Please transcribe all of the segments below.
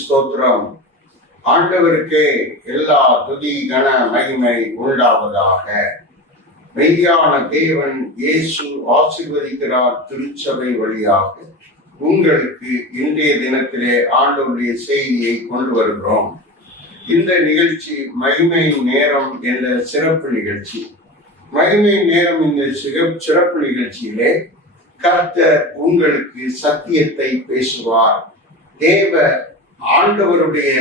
ஸ்தோத்திரம். ஆண்டவருக்கே எல்லா துதி கன மகிமை உண்டாவதாக. மெய்யான தேவன் இயேசு ஆசீர்வதிக்கிறார் திருச்சபை வழியாக உங்களுக்கு இன்றைய தினத்திலே ஆண்டவருடைய செய்தியை கொண்டு வருகிறோம். இந்த நிகழ்ச்சி மகிமை நேரம் என்ற சிறப்பு நிகழ்ச்சி. மகிமை நேரம் இந்த சிறப்பு நிகழ்ச்சியிலே கர்த்தர் உங்களுக்கு சத்தியத்தை பேசுவார். தேவ ஆண்டவருடைய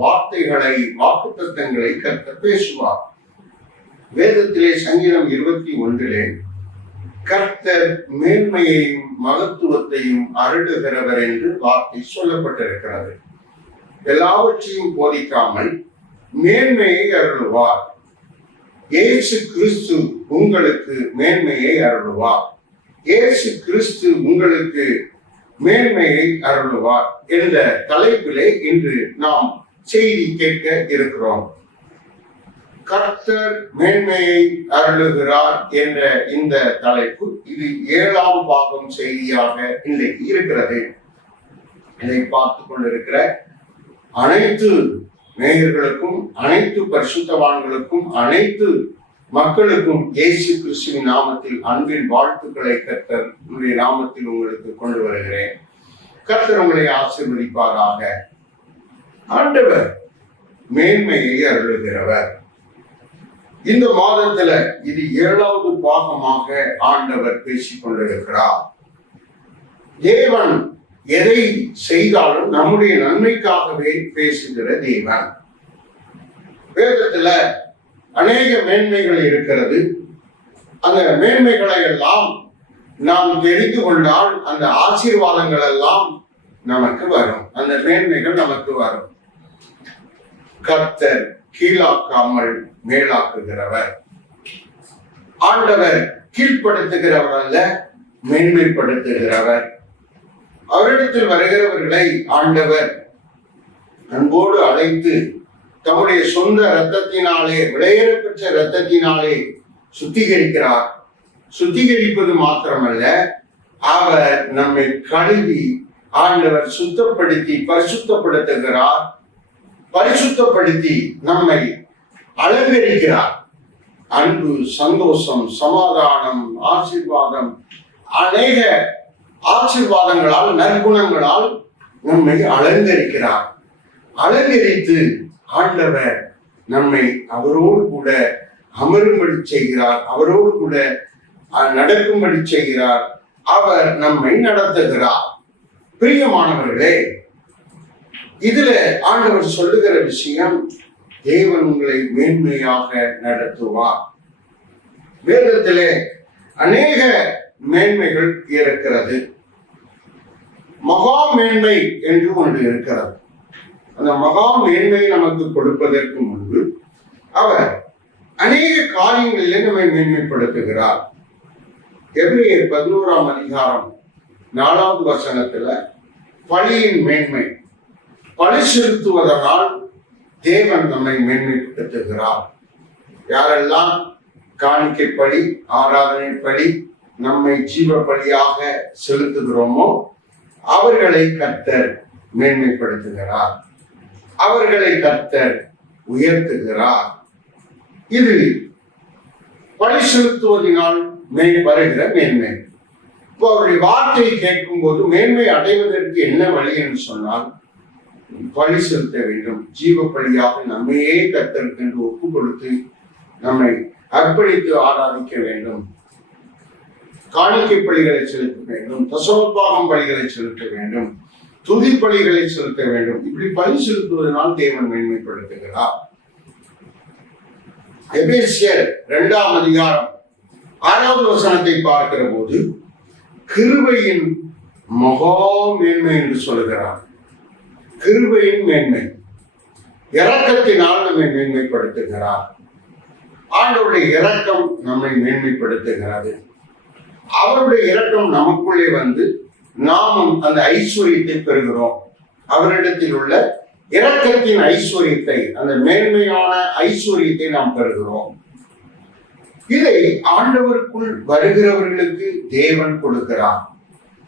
வார்த்தைகளை, வாக்குத்தத்தங்களை கர்த்தர் பேசுவார். வேதத்திலே சங்கீதம் 21 கர்த்தர் மேன்மையையும் மகத்துவத்தையும் அருளுகிறவர் என்று வார்த்தை சொல்லப்பட்டிருக்கிறது. எல்லாவற்றையும் போதிக்காமல் மேன்மையை அருளுவார். இயேசு கிறிஸ்து உங்களுக்கு மேன்மையை அருளுவார். இயேசு கிறிஸ்து உங்களுக்கு மேன்மையை அருளுவார் என்ற தலைப்பிலே இன்று நாம் செய்தி கேட்க இருக்கிறோம். கர்த்தர் மேன்மையை அருளுகிறார் என்ற இந்த தலைப்பு இது 7ஆம் பாகம் செய்தியாக இன்றைக்கு இருக்கிறது. இதை பார்த்து கொண்டிருக்கிற அனைத்து நேயர்களுக்கும், அனைத்து பரிசுத்தவான்களுக்கும், அனைத்து மக்களுக்கும் இயேசு கிறிஸ்துவின் நாமத்தில் அன்பின் வாழ்த்துக்களை கர்த்தர் நாமத்தில் உங்களுக்கு கொண்டு வருகிறேன். கர்த்தர் உங்களை ஆசீர்வதிப்பாராக. ஆண்டவர் மேன்மையை அருளுகிறவர். இந்த மாதத்துல இது 7வது பாகமாக ஆண்டவர் பேசிக் கொண்டிருக்கிறார். தேவன் எதை செய்தாலும் நம்முடைய நன்மைக்காகவே பேசுகிற தேவன். வேதத்துல அநேக மேன்மைகள் இருக்கிறது. அந்த மேன்மைகளை எல்லாம் நாம் தெரிந்து கொண்டால் அந்த ஆசீர்வாதங்கள் எல்லாம் நமக்கு வரும். அந்த மேன்மைகள் நமக்கு வரும். கர்த்தர் கீழாக்காமல் மேலாக்குகிறவர். ஆண்டவர் கீழ்ப்படுத்துகிறவர் அல்ல, மேன்மைப்படுத்துகிறவர். அவரிடத்தில் வருகிறவர்களை ஆண்டவர் அன்போடு அழைத்து தம்முடைய சொந்த இரத்தத்தினாலே, விளையேற பெற்ற இரத்தத்தினாலே சுத்திகரிக்கிறார். சுத்திகரிப்பது மாத்திரமல்ல, அவர் நம்மை கழுவி ஆண்டவர் சுத்தப்படுத்தி பரிசுத்தப்படுத்துகிறார். பரிசுத்தப்படுத்தி நம்மை அலங்கரிக்கிறார். அன்பு, சந்தோஷம், சமாதானம், ஆசீர்வாதம், அநேக ஆசீர்வாதங்களால், நற்குணங்களால் நம்மை அலங்கரிக்கிறார். அலங்கரித்து ஆண்டவர் நம்மை அவரோடு கூட அமரும்படி செய்கிறார். அவரோடு கூட நடக்கும்படி செய்கிறார். அவர் நம்மை நடத்துகிறார். பிரியமானவர்களே, இதுல ஆண்டவர் சொல்லுகிற விஷயம், தேவன் உங்களை மேன்மையாக நடத்துவார். வேதத்திலே அநேக மேன்மைகள் இருக்கிறது. மகா மேன்மை என்று ஒன்று இருக்கிறது. அந்த மகா மேன்மை நமக்கு கொடுப்பதற்கு முன்பு அவர் அநேக காரியங்களிலே நம்மை மேன்மைப்படுத்துகிறார். எபிரேயர் 11ஆம் அதிகாரம் 4வது வசனத்துல பழியின் மேன்மை, பழி செலுத்துவதனால் தேவன் நம்மை மேன்மைப்படுத்துகிறார். யாரெல்லாம் காணிக்கை பழி, ஆராதனை பழி, நம்மை ஜீவ பலியாக செலுத்துகிறோமோ அவர்களை கர்த்தர் மேன்மைப்படுத்துகிறார். அவர்களை கர்த்தர் உயர்த்துகிறார். இது பழி செலுத்துவதனால் வருகிற மேன்மை. இப்போ அவருடைய வார்த்தையை கேட்கும் போது மேன்மை அடைவதற்கு என்ன வழி என்று சொன்னால், பழி செலுத்த வேண்டும். ஜீவ பலியாக நம்மையே கர்த்தருக்கு என்று ஒப்பு கொடுத்து நம்மை அர்ப்பணித்து ஆராதிக்க வேண்டும். காணிக்கை பலிகளை செலுத்த வேண்டும். தசமபாகம் பலிகளை செலுத்த வேண்டும். துதி பலிகளை செலுத்த வேண்டும். இப்படி பலி செலுத்துவதனால் தேவன் மேன்மைப்படுத்துகிறார். எபேசியர் 2ஆம் அதிகாரம் 6வது வசனத்தை பார்க்கிற போது கிருபையின் மகா மேன்மை என்று சொல்லுகிறார். கிருபையின் மேன்மை, இரக்கத்தினால் நம்மை மேன்மைப்படுத்துகிறார். ஆண்டவருடைய இரக்கம் நம்மை மேன்மைப்படுத்துகிறது. அவருடைய இரக்கம் நமக்குள்ளே வந்து நாமும் அந்த ஐஸ்வர்யத்தை பெறுகிறோம். அவரிடத்தில் உள்ள இரக்கத்தின் ஐஸ்வர்யத்தை, அந்த மேன்மையான ஐஸ்வர்யத்தை நாம் பெறுகிறோம். இதை ஆண்டவருக்குள் வருகிறவர்களுக்கு தேவன் கொடுக்கிறார்.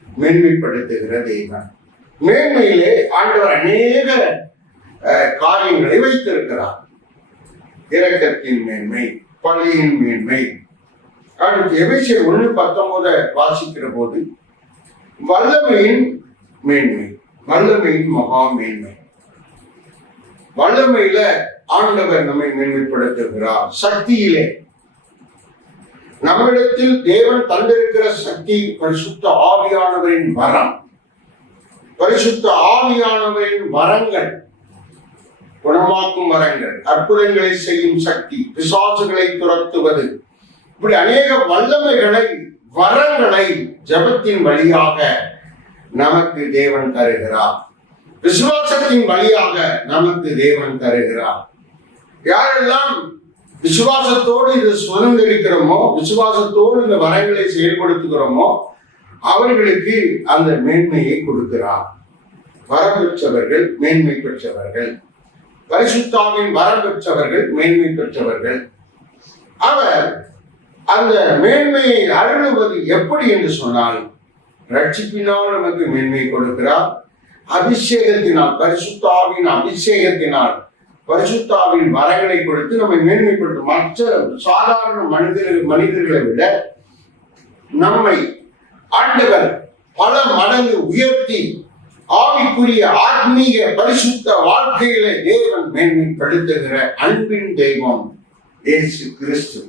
மேன்மைப்படுத்துகிற தேவன். மேன்மையிலே ஆண்டவர் அநேக காரியங்களை வைத்திருக்கிறார். இரக்கத்தின் மேன்மை, பழியின் மேன்மை. அடுத்து எபேசியர் 1:19 வாசிக்கிற போது வல்லமையின் மேன்மை, வல்லமையின் மகா மேன்மை. வல்லமையில ஆண்டவர் நம்மை மேன்மைப்படுத்துகிறார். சக்தியிலே நம்மிடத்தில் தேவன் தந்திருக்கிற சக்தி பரிசுத்த ஆவியானவரின் வரம். பரிசுத்த ஆவியானவரின் வரங்கள், குணமாக்கும் வரங்கள், அற்புதங்களை செய்யும் சக்தி, பிசாசுகளை துரத்துவது, இப்படி அநேக வல்லமைகளை, வரங்களை ஜெபத்தின் வழியாக நமக்கு தேவன் தருகிறார். விசுவாசத்தின் வழியாக நமக்கு தேவன் தருகிறார். யாரெல்லாம் விசுவாசத்தோடு இதை சுதந்திரிக்கிறோமோ, விசுவாசத்தோடு இந்த வரங்களை செயல்படுத்துகிறோமோ, அவர்களுக்கு அந்த மேன்மையை கொடுக்கிறார். வரம் பெற்றவர்கள் மேன்மை பெற்றவர்கள், பரிசுத்தாவின் வரம் பெற்றவர்கள் மேன்மை பெற்றவர்கள். அவர் அந்த மேன்மையை அருளுவது எப்படி என்று சொன்னால், ரட்சிப்பினால் நமக்கு மேன்மை கொடுக்கிறார். அபிஷேகத்தினால், பரிசுத்தாவின் அபிஷேகத்தினால், பரிசுத்தாவின் வரங்களை கொடுத்து நம்மை மேன்மைப்படுத்தும். மற்ற சாதாரண மனிதர்களை விட நம்மை ஆண்டவர் பல மடங்கு உயர்த்தி ஆவிக்குரிய ஆத்மீக பரிசுத்த வாழ்க்கையில தேவன் மேன்மைப்படுத்துகிற அன்பின் தெய்வம் இயேசு கிறிஸ்து.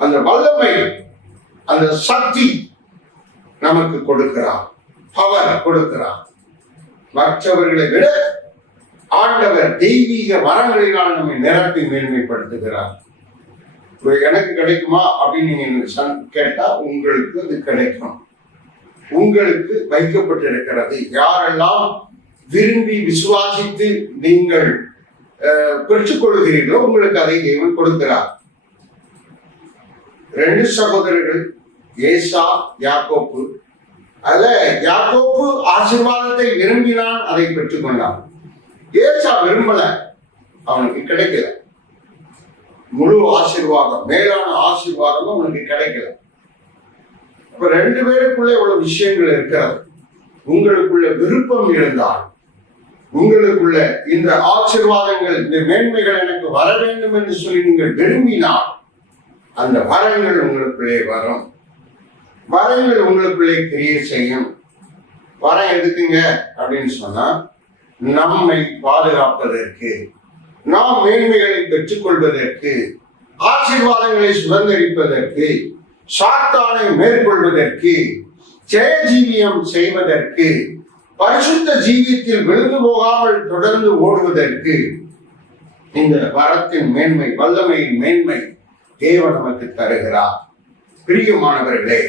அந்த வல்லமை, அந்த சக்தி நமக்கு கொடுக்கிறார், பவர் கொடுக்கிறார். மற்றவர்களை விட ஆண்டவர் தெய்வீக வரங்களினால் நம்மை நிரப்பி மேன்மைப்படுத்துகிறார். எனக்கு கிடைக்குமா அப்படின்னு நீங்க கேட்டா உங்களுக்கு அது கிடைக்கும். உங்களுக்கு வைக்கப்பட்டிருக்கிறது. யாரெல்லாம் விரும்பி விசுவாசித்து நீங்கள் பெற்றுக் கொள்கிறீர்களோ உங்களுக்கு அதை தேவன் கொடுக்கிறார். 2 சகோதரர்கள், ஏசா, யாக்கோப்பு. அதுல யாக்கோப்பு ஆசீர்வாதத்தை விரும்பினான், அதை பெற்றுக் கொண்டான். ஏசா விரும்பல, அவனுக்கு கிடைக்கல. முழு ஆசீர்வாதம், மேலான ஆசீர்வாதமும் அவனுக்கு கிடைக்கல. அப்ப 2 பேருக்குள்ள இவ்வளவு விஷயங்கள் இருக்கிறது. உங்களுக்குள்ள விருப்பம் இருந்தால், உங்களுக்குள்ள இந்த ஆசீர்வாதங்கள், இந்த மேன்மைகள் எனக்கு வர வேண்டும் என்று சொல்லி நீங்கள் விரும்பினால், அந்த வரங்கள் உங்களுக்குள்ளே வரும். வரங்கள் உங்களுக்குள்ளே கிரியை செய்யும். வரம் எதுக்குங்க அப்படின்னு சொன்னா, நம்மை பாதுகாப்பதற்கு, நாம் மேன்மைகளை பெற்றுக் கொள்வதற்கு, ஆசீர்வாதங்களை சுதந்திரிப்பதற்கு, சாத்தானை மேற்கொள்வதற்கு, ஜெய ஜீவியம் செய்வதற்கு, பரிசுத்த ஜீவியத்தில் விழுந்து போகாமல் தொடர்ந்து ஓடுவதற்கு இந்த வரத்தின் மேன்மை, வல்லமையின் மேன்மை தேவன் நமக்கு தருகிறார். பிரியமானவர்களே,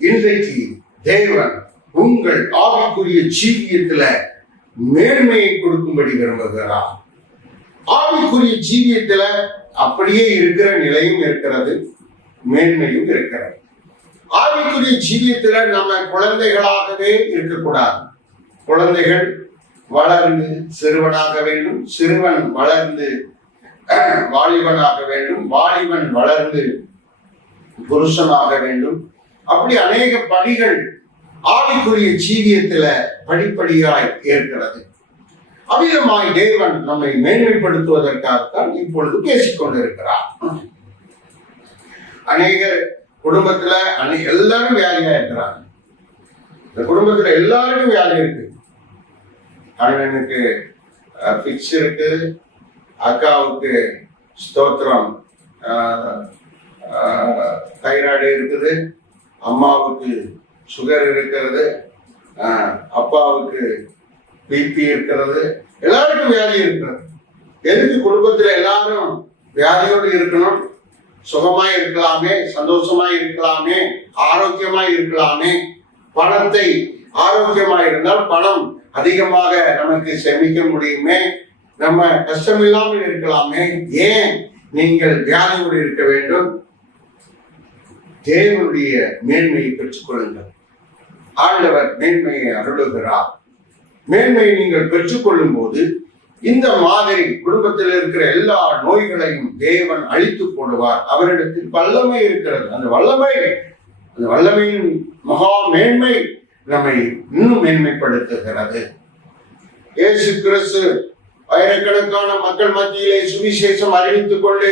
இன்றைக்கு தேவன் உங்கள் ஆவிக்குரிய ஜீவியத்துல மேன்மையை கொடுக்கும்படி விரும்புகிறார். ஆவிக்குரிய ஜீவியத்துல அப்படியே இருக்கிற நிலையும் இருக்கிறது, மேன்மையும் இருக்கிறது. ஆவிக்குரிய ஜீவியத்துல நம்ம குழந்தைகளாகவே இருக்கக்கூடாது. குழந்தைகள் வளர்ந்து சிறுவனாக வேண்டும், சிறுவன் வளர்ந்து வாலிபனாக வேண்டும், வாலிபன் வளர்ந்து புருஷனாக வேண்டும். அப்படி அநேக படிகள் ஆவிக்குரிய ஜீவியத்துல படிப்படியாய் ஏற்கிறது. அவ்விதமாய் தேவன் நம்மை மேன்மைப்படுத்துவதற்காகத்தான் இப்பொழுது பேசிக் கொண்டிருக்கிறார். அநேகர் குடும்பத்துல எல்லாரும் வியாதியா இருக்கிறாங்க. இந்த குடும்பத்துல எல்லாருக்கும் வியாதி இருக்கு. அண்ணனுக்கு பிக்ஸ் இருக்கு, அக்காவுக்கு ஸ்தோத்திரம் தைராய்டு இருக்குது, அம்மாவுக்கு சுகர் இருக்கிறது, அப்பாவுக்கு பிபி இருக்கிறது, எல்லாருக்கும் வியாதி இருக்கிறது. எதுக்கு குடும்பத்துல எல்லாரும் வியாதியோடு இருக்கணும்? சுகமா இருக்கலாமே, சந்தோஷமா இருக்கலாமே, ஆரோக்கியமா இருக்கலாமே. பணத்தை ஆரோக்கியமா இருந்தால் பணம் அதிகமாக நமக்கு சேமிக்க முடியுமே, நம்ம கஷ்டம் இல்லாமல் இருக்கலாமே. ஏன் நீங்கள் வியாதியோடு இருக்க வேண்டும்? தேவனுடைய மேன்மையை பெற்றுக் கொள்ளுங்கள். ஆண்டவர் மேன்மையை அருளுகிறார். மேன்மையை நீங்கள் பெற்றுக்கொள்ளும் போது இந்த மாதிரி குடும்பத்தில் இருக்கிற எல்லா நோய்களையும் தேவன் அழித்து போடுவார். அவரிடத்தில் வல்லமை இருக்கிறது. அந்த வல்லமையின் மகா மேன்மை நம்மை இன்னும் மேன்மைப்படுத்துகிறது. இயேசு கிறிஸ்து ஆயிரக்கணக்கான மக்கள் மத்தியிலே சுவிசேஷம் அறிவித்துக் கொண்டு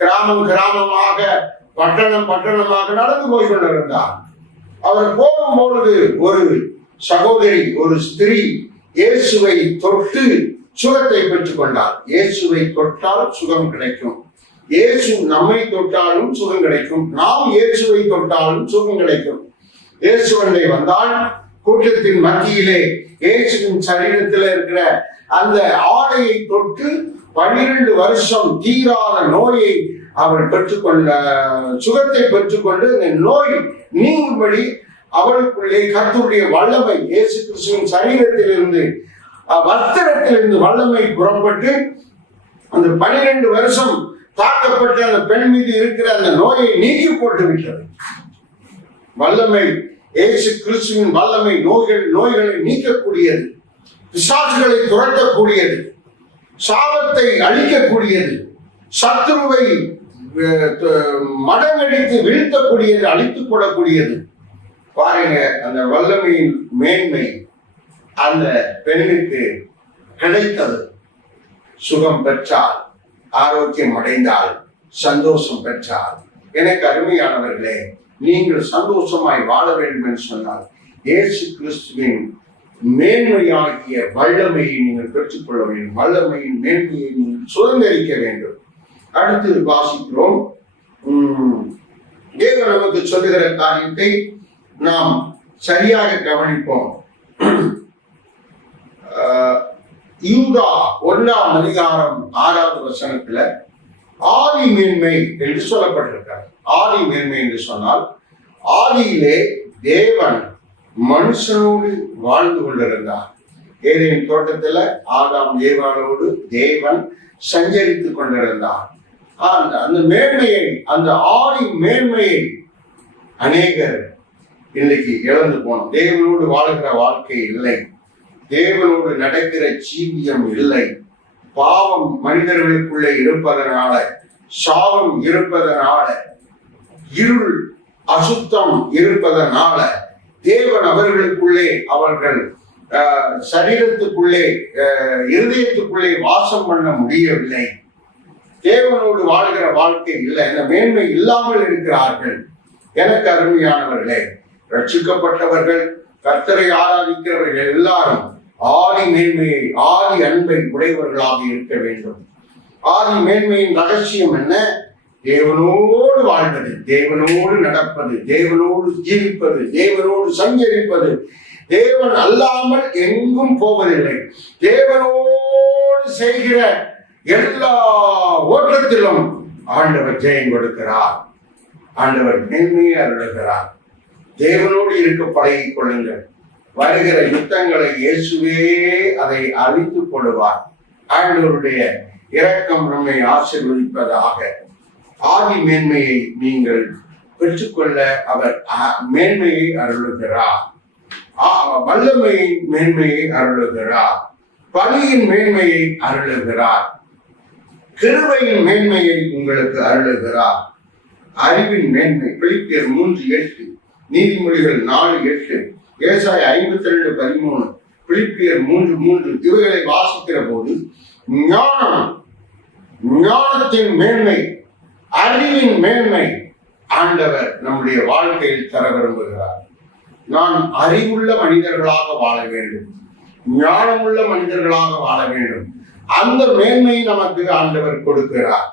கிராமம் கிராமமாக பட்டணம் பட்டணமாக நடந்து போய் கொண்டிருந்தார். அவர் போகும்பொழுது ஒரு சகோதரி, ஒரு ஸ்திரீ இயேசுவை தொட்டு சுகத்தை பெற்றுக் கொண்டார். இயேசுவை தொட்டால் சுகம் கிடைக்கும். இயேசு நம்மை தொட்டாலும் சுகம் கிடைக்கும். நாம் இயேசுவை தொட்டாலும் சுகம் கிடைக்கும். இயேசுவண்டை வந்தால் கூட்டத்தின் மத்தியிலே இயேசுவின் சரீரத்தில் இருக்கிற அந்த ஆடையை தொட்டு 12 வருஷம் தீராத நோயை அவர் பெற்றுக்கொண்ட சுகத்தை பெற்றுக்கொண்டு அந்த நோய் நீங்கும்படி அவளுக்குள்ளே கர்த்தருடைய வல்லமை, இயேசு கிறிஸ்துவின் சரீரத்திலிருந்து வஸ்திரத்திலிருந்து வல்லமை புறப்பட்டு அந்த 12 வருஷம் தாக்கப்பட்ட அந்த பெண் மீது இருக்கிற அந்த நோயை நீக்கி போட்டு விட்டது. வல்லமை, இயேசு கிறிஸ்துவின் வல்லமை நோய்களை நீக்கக்கூடியது, பிசாசுகளை துரத்தக்கூடியது, சாபத்தை அழிக்கக்கூடியது, சத்துருவை மடங்கடித்து வீழ்த்தக்கூடியது, அழித்து போடக்கூடியது. பாருங்க, அந்த வல்லமையின் மேன்மை அந்த பெண்ணுக்கு கிடைத்தது. சுகம் பெற்றால், ஆரோக்கியம் அடைந்தால், சந்தோஷம் பெற்றால். எனக்கு அருமையானவர்களே, நீங்கள் சந்தோஷமாய் வாழ வேண்டும் என்று சொன்னால் இயேசு கிறிஸ்துவின் மேன்மையாகிய வல்லமையை நீங்கள் பெற்றுக்கொள்ள வேண்டும். வல்லமையின் மேன்மையை நீங்கள் சுதந்திரிக்க வேண்டும். அடுத்து வாசிக்கிறோம். தேவன் நமக்கு சொல்லுகிற காரியத்தை நாம் சரியாக கவனிப்போம். யூதா 1ஆம் அதிகாரம் 6வது வசனத்துல ஆதி மேன்மை என்று சொல்லப்பட்டிருக்கிறார். ஆதி மேன்மை என்று சொன்னால், ஆதியிலே தேவன் மனுஷனோடு வாழ்ந்து கொண்டிருந்தார். ஏதேன் தோட்டத்துல ஆதாம் ஏவாளோடு தேவன் சஞ்சரித்துக் கொண்டிருந்தார். அந்த மேன்மையை, அந்த ஆதி மேன்மையை அநேகர் இன்னைக்கு இழந்து போனோம். தேவனோடு வாழ்கிற வாழ்க்கை இல்லை, தேவனோடு நடக்கிற ஜீவியம் இல்லை. பாவம் மனிதர்களுக்குள்ளே இருப்பதனால, சாபம் இருப்பதனால, இருள் அசுத்தம் இருப்பதனால தேவன் அவர்களுக்குள்ளே, அவர்கள் சரீரத்துக்குள்ளே, இருதயத்துக்குள்ளே வாசம் பண்ண முடியவில்லை. தேவனோடு வாழ்கிற வாழ்க்கை இல்லை, இந்த மேன்மை இல்லாமல் இருக்கிறார்கள். எனக்கு அருமையானவர்களே, ரட்சிக்கப்பட்டவர்கள், கர்த்தரை ஆராதிக்கிறவர்கள் எல்லாரும் ஆதி மேன்மையை, ஆதி அன்பை உடையவர்களாக இருக்க வேண்டும். ஆதி மேன்மையின் ரகசியம் என்ன? தேவனோடு வாழ்வது, தேவனோடு நடப்பது, தேவனோடு ஜீவிப்பது, தேவனோடு சஞ்சரிப்பது. தேவன் அல்லாமல் எங்கும் போவதில்லை. தேவனோடு செய்கிற எல்லா ஓட்டத்திலும் ஆண்டவர் ஜெயம் கொடுக்கிறார். ஆண்டவர் மேன்மையை அருளுகிறார். தேவனோடு இருக்க பழகிக் கொள்ளுங்கள். வருகிற யுத்தங்களை இயேசுவே அதை அழித்து போடுவார். ஆண்டவருடைய இரக்கம் நம்மை ஆசீர்வதிப்பதாக. ஆதி மேன்மையை நீங்கள் பெற்றுக்கொள்ள அவர் மேன்மையை அருளுகிறார். வல்லமையின் மேன்மையை அருளுகிறார். பலியின் மேன்மையை அருளுகிறார். கிருபையின் மேன்மையை உங்களுக்கு அருளுகிறார். அறிவின் மேன்மை பிலிப்பியர் 3:8, நீதிமொழிகள் 4:8, ஏசாயா 52:13, பிலிப்பியர் 3:3 இவைகளை வாசிக்கிற போது ஞானத்தின் மேன்மை, அறிவின் மேன்மை ஆண்டவர் நம்முடைய வாழ்க்கையில் தர விரும்புகிறார். நான் அறிவுள்ள மனிதர்களாக வாழ வேண்டும், ஞானமுள்ள மனிதர்களாக வாழ வேண்டும். அந்த மேன்மை நமக்கு ஆண்டவர் கொடுக்கிறார்.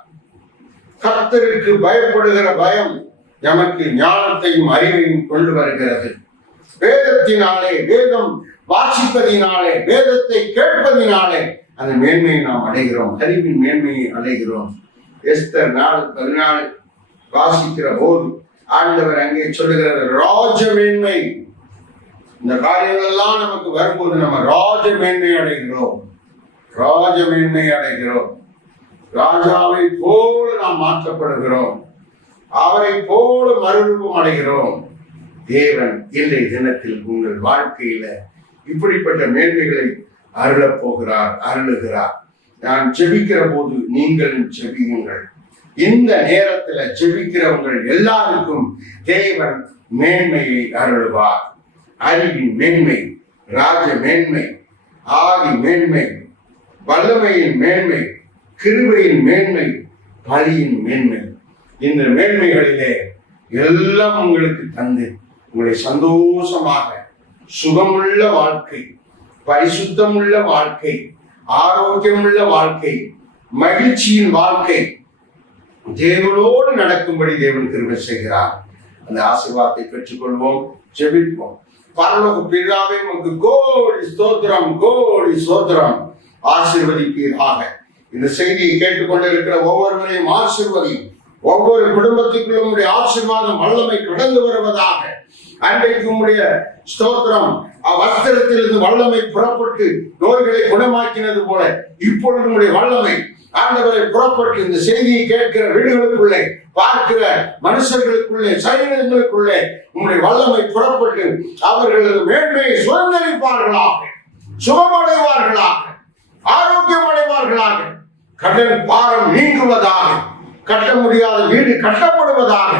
கர்த்தருக்கு பயப்படுகிற பயம் நமக்கு ஞானத்தையும் அறிவையும் கொண்டு வருகிறது. வேதத்தினாலே, வேதம் வாசிப்பதினாலே, வேதத்தை கேட்பதினாலே அந்த மேன்மையை நாம் அடைகிறோம், அறிவின் மேன்மையை அடைகிறோம். எஸ்தர் 4:14 வாசிக்கிற போது ஆண்டவர் அங்கே சொல்லுகிறது ராஜ மேன்மை. இந்த காரியங்கள் எல்லாம் நமக்கு வரும்போது நம்ம ராஜ மேன்மை அடைகிறோம், ராஜ மேன்மை அடைகிறோம். ராஜாவை போல நாம் மாற்றப்படுகிறோம், அவரை போல மறுரூபம் அடைகிறோம். தேவன் இன்றைய தினத்தில் உங்கள் வாழ்க்கையில இப்படிப்பட்ட மேன்மைகளை அருளப் போகிறார், அருளுகிறார். நான் ஜெபிக்கிற போது நீங்களும் ஜெபியுங்கள். இந்த நேரத்துல ஜெபிக்கிறவங்கள் எல்லாருக்கும் தேவன் மேன்மையை அருளுவார். அறிவின் மேன்மை, ராஜ மேன்மை, ஆதி மேன்மை, வல்லமையின் மேன்மை, கிருபையின் மேன்மை, பலியின் மேன்மை. இந்த மேன்மைகளிலே எல்லாம் உங்களுக்கு தந்து உங்களை சந்தோஷமாக சுகமுள்ள வாழ்க்கை, பரிசுத்தமுள்ள வாழ்க்கை, ஆரோக்கியமுள்ள வாழ்க்கை, மகிழ்ச்சியின் வாழ்க்கை தேவனோடு நடக்கும்படி தேவன் கிருபை செய்கிறார். அந்த ஆசீர்வாதத்தை பெற்றுக்கொள்வோம், ஜெபிப்போம். பரலோக பிதாவே, உமக்கு கோடி ஸ்தோத்திரம், கோடி ஸ்தோத்திரம். ஆசீர்வதிப்பீராக. இந்த செய்தியை கேட்டுக்கொண்டு இருக்கிற ஒவ்வொருவரையும் ஆசீர்வதியும். ஒவ்வொரு குடும்பத்துக்குள்ளும் உடைய ஆசீர்வாதம் வல்லமை கடந்து வருவதாக. அன்றைக்கு உடைய ஸ்தோத்திரம் வஸ்திரத்திலிருந்து வல்லமை புறப்பட்டு நோய்களை குணமாக்கினது போல இப்பொழுது உடைய வல்லமை ஆண்டவரை புறப்பட்டு இந்த செய்தியை கேட்கிற வீடுகளுக்குள்ளே, பார்க்கிற மனுஷர்களுக்குள்ளே, சைனிகளுக்குள்ளே உங்களுடைய வல்லமை புறப்பட்டு அவர்களது மேன்மையை சுதந்திரிப்பார்களாக, சுகமடைவார்களாக, ஆரோக்கியம் அடைவார்களாக, கடன் பாரம் நீங்குவதாக, கட்ட முடியாத வீடு கட்டப்படுவதாக,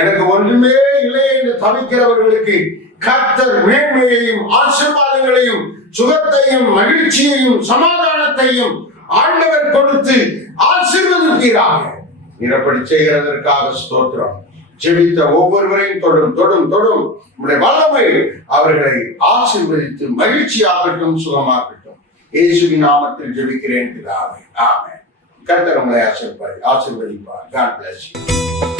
எனக்கு ஒன்றுமே இல்லை என்று தவிக்கிறவர்களுக்கு கர்த்தர் மேன்மையையும் ஆசீர்வாதங்களையும் சுகத்தையும் மகிழ்ச்சியையும் சமாதானத்தையும் ஆண்டவர் கொடுத்து ஆசீர்வதிக்கிறாக. நிரப்படி செய்கிறதற்காக ஸ்தோத்திரம். ஜெபித்த ஒவ்வொருவரையும் தொடும் தொடும் தொடும் உடைய வல்லமை அவர்களை ஆசீர்வதித்து மகிழ்ச்சியாகட்டும், சுகமாகட்டும். இயேசுவின் நாமத்தில் ஜெபிக்கிறேன் பிதாவே, ஆமென். கர்த்தர் உங்களை ஆசீர்வதிப்பார். God bless you.